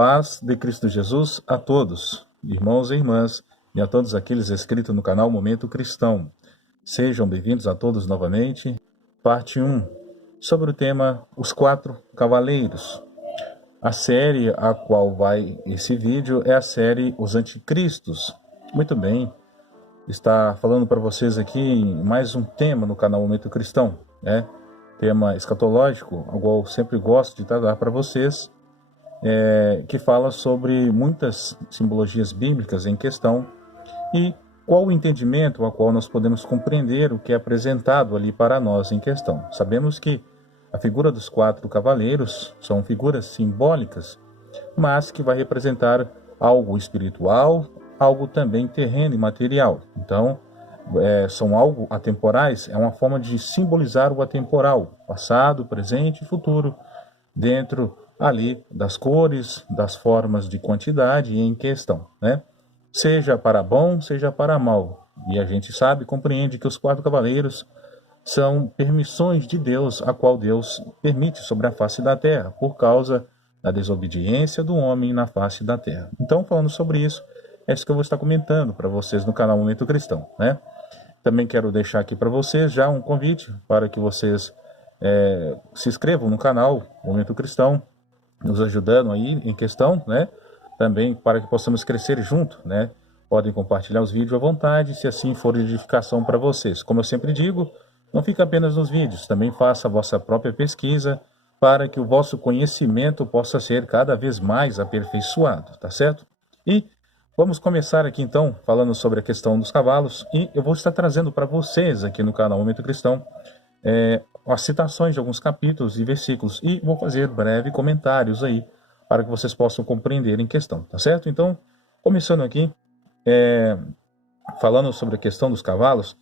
Paz de Cristo Jesus a todos, irmãos e irmãs, e a todos aqueles inscritos no canal Momento Cristão. Sejam bem-vindos a todos novamente. Parte 1, sobre o tema Os Quatro Cavaleiros. A série a qual vai esse vídeo é a série Os Anticristos. Muito bem, está falando para vocês aqui mais um tema no canal Momento Cristão, né? Tema escatológico, ao qual eu sempre gosto de tratar para vocês, que fala sobre muitas simbologias bíblicas em questão e qual o entendimento a qual nós podemos compreender o que é apresentado ali para nós em questão. Sabemos que a figura dos quatro cavaleiros são figuras simbólicas, mas que vai representar algo espiritual, algo também terreno e material. Então, são algo atemporais, é uma forma de simbolizar o atemporal, passado, presente e futuro, dentro ali das cores, das formas de quantidade em questão, né? Seja para bom, seja para mal. E a gente sabe, compreende que os quatro cavaleiros são permissões de Deus, a qual Deus permite sobre a face da terra, por causa da desobediência do homem na face da terra. Então, falando sobre isso, é isso que eu vou estar comentando para vocês no canal Momento Cristão, né? Também quero deixar aqui para vocês já um convite para que vocês se inscrevam no canal Momento Cristão, nos ajudando aí em questão, né? Também para que possamos crescer junto, né? Podem compartilhar os vídeos à vontade, se assim for de edificação para vocês. Como eu sempre digo, não fica apenas nos vídeos, também faça a vossa própria pesquisa para que o vosso conhecimento possa ser cada vez mais aperfeiçoado, tá certo? E vamos começar aqui então falando sobre a questão dos cavalos, e eu vou estar trazendo para vocês aqui no canal Momento Cristão as citações de alguns capítulos e versículos, e vou fazer breve comentários aí para que vocês possam compreender em questão, tá certo? Então, começando aqui, falando sobre a questão dos cavalos,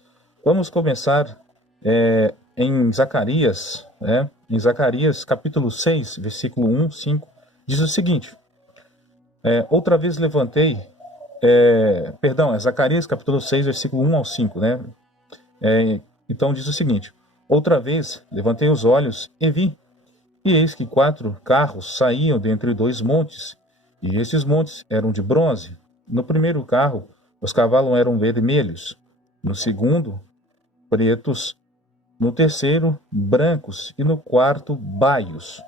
vamos começar em Zacarias, né? Em Zacarias capítulo 6, versículo 1, 5, diz o seguinte: outra vez levantei, é Zacarias capítulo 6, versículo 1 ao 5, né? Então diz o seguinte: outra vez levantei os olhos e vi, e eis que 4 carros saíam dentre 2 montes, e esses montes eram de bronze. No primeiro carro, os cavalos eram vermelhos, no segundo, pretos, no terceiro, brancos, e no quarto, baios.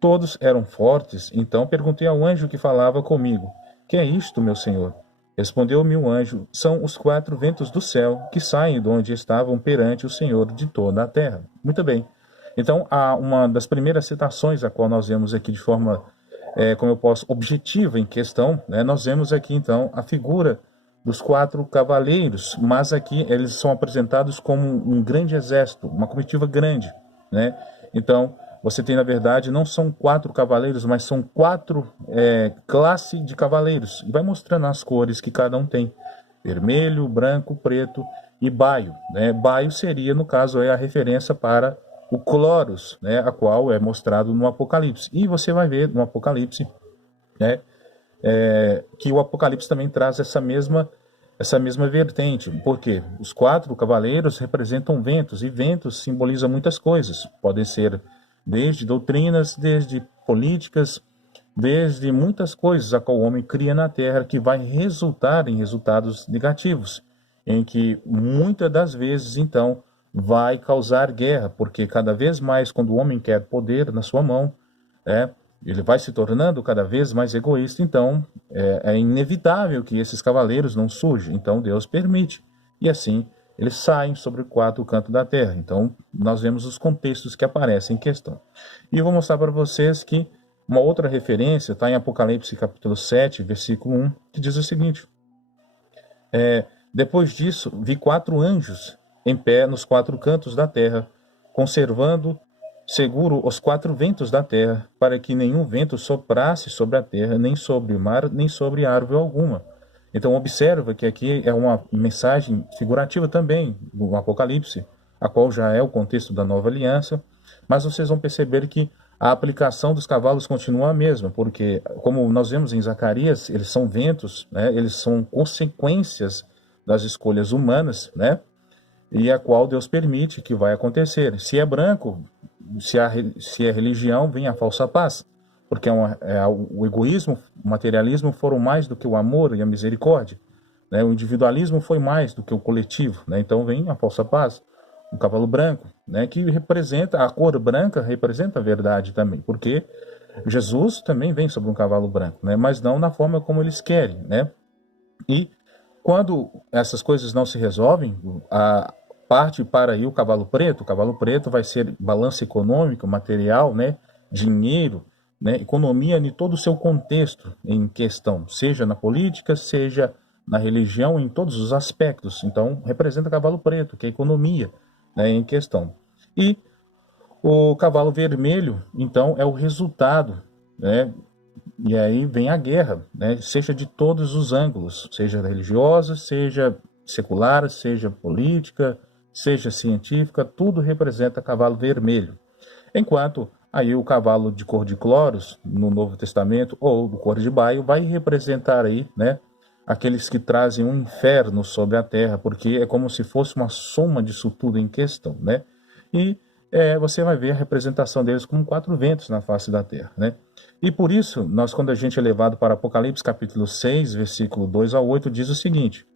Todos eram fortes. Então perguntei ao anjo que falava comigo: que é isto, meu senhor? Respondeu-me o anjo: são os 4 ventos do céu que saem de onde estavam perante o Senhor de toda a terra. Muito bem. Então, uma das primeiras citações a qual nós vemos aqui de forma, objetiva em questão, né? Nós vemos aqui então a figura dos 4 cavaleiros, mas aqui eles são apresentados como um grande exército, uma comitiva grande, né? Então, você tem, na verdade, não são 4 cavaleiros, mas são 4 classes de cavaleiros. E vai mostrando as cores que cada um tem: vermelho, branco, preto e baio, né? Baio seria, no caso, a referência para o Cloros, né? A qual é mostrado no Apocalipse. E você vai ver no Apocalipse, né? Que o Apocalipse também traz essa mesma vertente, porque os 4 cavaleiros representam ventos, e ventos simbolizam muitas coisas. Podem ser desde doutrinas, desde políticas, desde muitas coisas a qual o homem cria na terra, que vai resultar em resultados negativos, em que muitas das vezes então vai causar guerra, porque cada vez mais, quando o homem quer poder na sua mão, ele vai se tornando cada vez mais egoísta. Então é inevitável que esses cavaleiros não surjam. Então Deus permite, e assim eles saem sobre o 4 cantos da terra. Então nós vemos os contextos que aparecem em questão. E eu vou mostrar para vocês que uma outra referência está em Apocalipse capítulo 7, versículo 1, que diz o seguinte: depois disso vi 4 anjos em pé nos 4 cantos da terra, conservando seguro os 4 ventos da terra, para que nenhum vento soprasse sobre a terra, nem sobre o mar, nem sobre árvore alguma. Então observa que aqui é uma mensagem figurativa também do Apocalipse, a qual já é o contexto da nova aliança, mas vocês vão perceber que a aplicação dos cavalos continua a mesma, porque, como nós vemos em Zacarias, eles são ventos, né? Eles são consequências das escolhas humanas, né? E a qual Deus permite que vai acontecer. Se é branco, se é religião, vem a falsa paz. porque o egoísmo, o materialismo foram mais do que o amor e a misericórdia, né? O individualismo foi mais do que o coletivo, né? Então vem a falsa paz, o cavalo branco, né? Que representa, a cor branca representa a verdade também, porque Jesus também vem sobre um cavalo branco, né? Mas não na forma como eles querem, né? E quando essas coisas não se resolvem, a parte para aí o cavalo preto. O cavalo preto vai ser balança econômica, material, né? Dinheiro, né? Economia em todo o seu contexto em questão, seja na política, seja na religião, em todos os aspectos. Então, representa cavalo preto, que é a economia, né, em questão. E o cavalo vermelho, então, é o resultado, né? E aí vem a guerra, né? Seja de todos os ângulos, seja religiosa, seja secular, seja política, seja científica, tudo representa cavalo vermelho. Enquanto aí o cavalo de cor de cloros, no Novo Testamento, ou do cor de baio, vai representar aí, né, aqueles que trazem um inferno sobre a terra, porque é como se fosse uma soma disso tudo em questão, né? E você vai ver a representação deles como quatro ventos na face da terra, né? E por isso, quando a gente é levado para Apocalipse capítulo 6, versículo 2 a 8, diz o seguinte: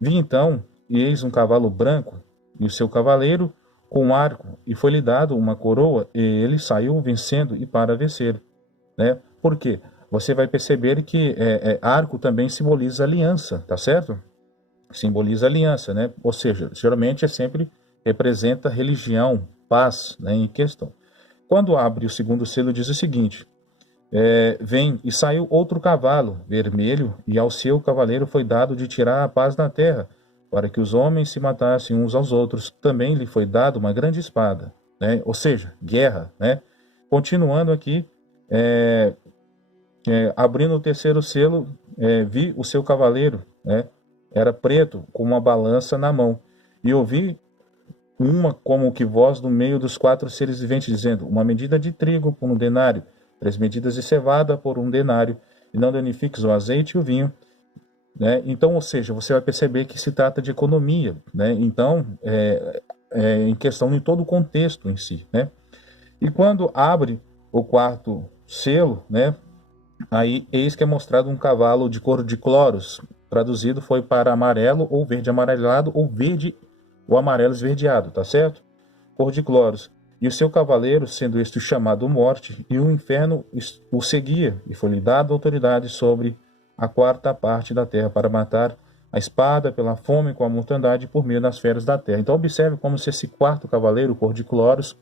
Vi então, e eis um cavalo branco, e o seu cavaleiro com um arco, e foi-lhe dado uma coroa, e ele saiu vencendo e para vencer, né? Por quê? Você vai perceber que arco também simboliza aliança, tá certo? Simboliza aliança, né? Ou seja, geralmente sempre representa religião, paz, né, em questão. Quando abre o segundo selo, diz o seguinte: vem e saiu outro cavalo vermelho, e ao seu cavaleiro foi dado de tirar a paz na terra, para que os homens se matassem uns aos outros. Também lhe foi dado uma grande espada, né? Ou seja, guerra, né? Continuando aqui, abrindo o terceiro selo, vi o seu cavaleiro, né? Era preto, com uma balança na mão, e ouvi uma como que voz no meio dos quatro seres viventes, dizendo: uma medida de trigo por um denário, 3 medidas de cevada por um denário, e não danifiques o azeite e o vinho, né? Então, ou seja, você vai perceber que se trata de economia, né? Então, em questão em todo o contexto em si, né? E quando abre o quarto selo, né? Aí eis que é mostrado um cavalo de cor de cloros, traduzido foi para amarelo ou verde amarelado ou verde ou amarelo esverdeado, tá certo? Cor de cloros. E o seu cavaleiro, sendo este chamado Morte, e o inferno o seguia, e foi-lhe dada autoridade sobre a quarta parte da terra para matar a espada, pela fome, com a mortandade, por meio das feras da terra. Então observe como se esse quarto cavaleiro, cor de cloros,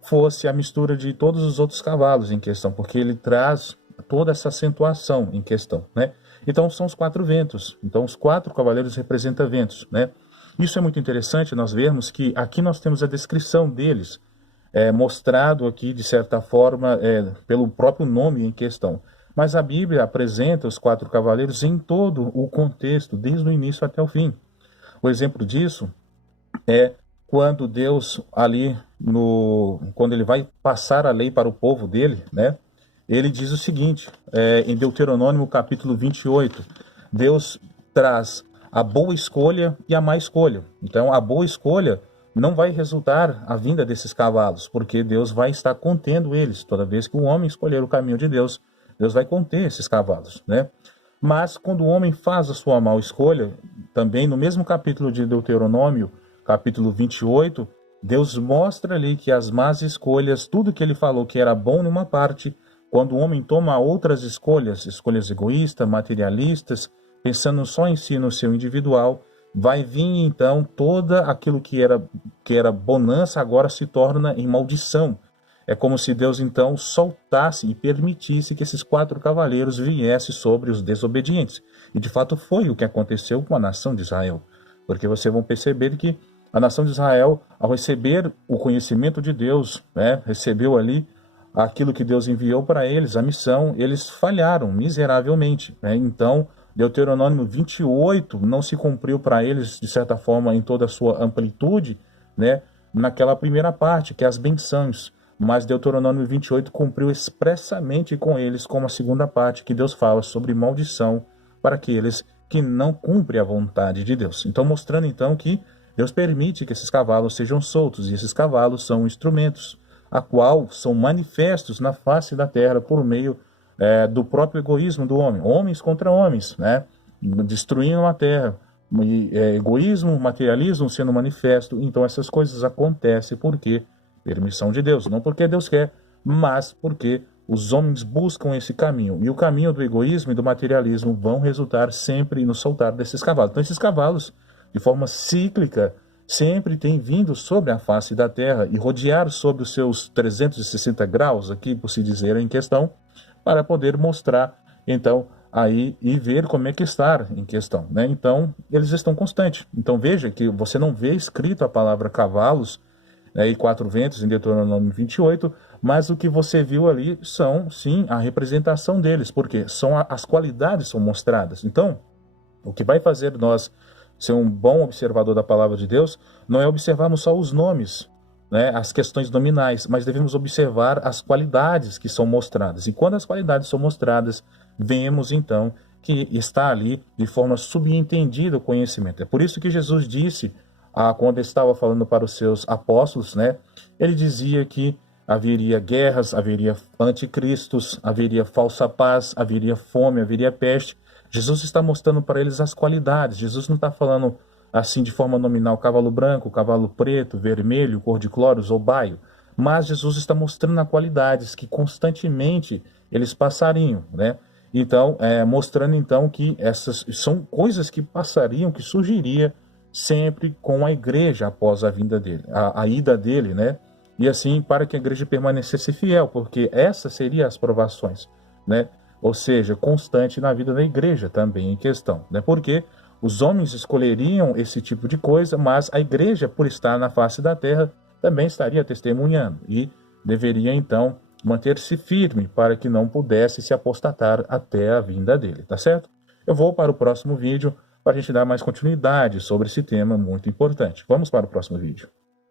fosse a mistura de todos os outros cavalos em questão, porque ele traz toda essa acentuação em questão, né? Então são os quatro ventos. Então os quatro cavaleiros representam ventos, né? Isso é muito interessante nós vermos que aqui nós temos a descrição deles, mostrado aqui de certa forma pelo próprio nome em questão. Mas a Bíblia apresenta os quatro cavaleiros em todo o contexto, desde o início até o fim. O exemplo disso é quando Deus ali, quando ele vai passar a lei para o povo dele, né? Ele diz o seguinte, em Deuteronômio capítulo 28, Deus traz a boa escolha e a má escolha. Então, a boa escolha não vai resultar a vinda desses cavalos, porque Deus vai estar contendo eles. Toda vez que o homem escolher o caminho de Deus, Deus vai conter esses cavalos, né? Mas quando o homem faz a sua má escolha, também no mesmo capítulo de Deuteronômio, capítulo 28, Deus mostra ali que as más escolhas, tudo que ele falou que era bom numa parte, quando o homem toma outras escolhas, escolhas egoístas, materialistas, pensando só em si, no seu individual, vai vir então toda aquilo que era bonança agora se torna em maldição. É como se Deus então soltasse e permitisse que esses quatro cavaleiros viessem sobre os desobedientes. E de fato foi o que aconteceu com a nação de Israel. Porque vocês vão perceber que a nação de Israel, ao receber o conhecimento de Deus, né, recebeu ali aquilo que Deus enviou para eles, a missão, eles falharam miseravelmente, né? Então, Deuteronômio 28 não se cumpriu para eles, de certa forma, em toda a sua amplitude, né? Naquela primeira parte, que é as bençãos. Mas Deuteronômio 28 cumpriu expressamente com eles, como a segunda parte, que Deus fala sobre maldição para aqueles que não cumprem a vontade de Deus. Então, mostrando então que Deus permite que esses cavalos sejam soltos, e esses cavalos são instrumentos. a qual são manifestos na face da terra por meio do próprio egoísmo do homem, homens contra homens, né? Destruindo a terra, egoísmo, materialismo sendo manifesto. Então essas coisas acontecem porque permissão de Deus, não porque Deus quer, mas porque os homens buscam esse caminho. E o caminho do egoísmo e do materialismo vão resultar sempre no soltar desses cavalos. Então esses cavalos, de forma cíclica, sempre têm vindo sobre a face da terra e rodear sobre os seus 360 graus, aqui por se dizer em questão, para poder mostrar, então, aí e ver como é que está em questão, né? Então, eles estão constantes. Então, veja que você não vê escrito a palavra cavalos, né, e 4 ventos em Deuteronômio 28, mas o que você viu ali são, sim, a representação deles, porque as qualidades são mostradas. Então, o que vai fazer nós ser um bom observador da palavra de Deus não é observarmos só os nomes, né, as questões nominais, mas devemos observar as qualidades que são mostradas. E quando as qualidades são mostradas, vemos então que está ali de forma subentendida o conhecimento. É por isso que Jesus disse, quando estava falando para os seus apóstolos, né, ele dizia que haveria guerras, haveria anticristos, haveria falsa paz, haveria fome, haveria peste. Jesus está mostrando para eles as qualidades. Jesus não está falando assim de forma nominal, cavalo branco, cavalo preto, vermelho, cor de cloros ou baio. Mas Jesus está mostrando as qualidades que constantemente eles passariam, né? Então, mostrando então que essas são coisas que passariam, que surgiria sempre com a igreja após a vinda dele, a ida dele, né? E assim, para que a igreja permanecesse fiel, porque essas seriam as provações, né? Ou seja, constante na vida da igreja também em questão, né? Porque os homens escolheriam esse tipo de coisa, mas a igreja, por estar na face da terra, também estaria testemunhando e deveria então manter-se firme para que não pudesse se apostatar até a vinda dele, tá certo? Eu vou para o próximo vídeo para a gente dar mais continuidade sobre esse tema muito importante. Vamos para o próximo vídeo.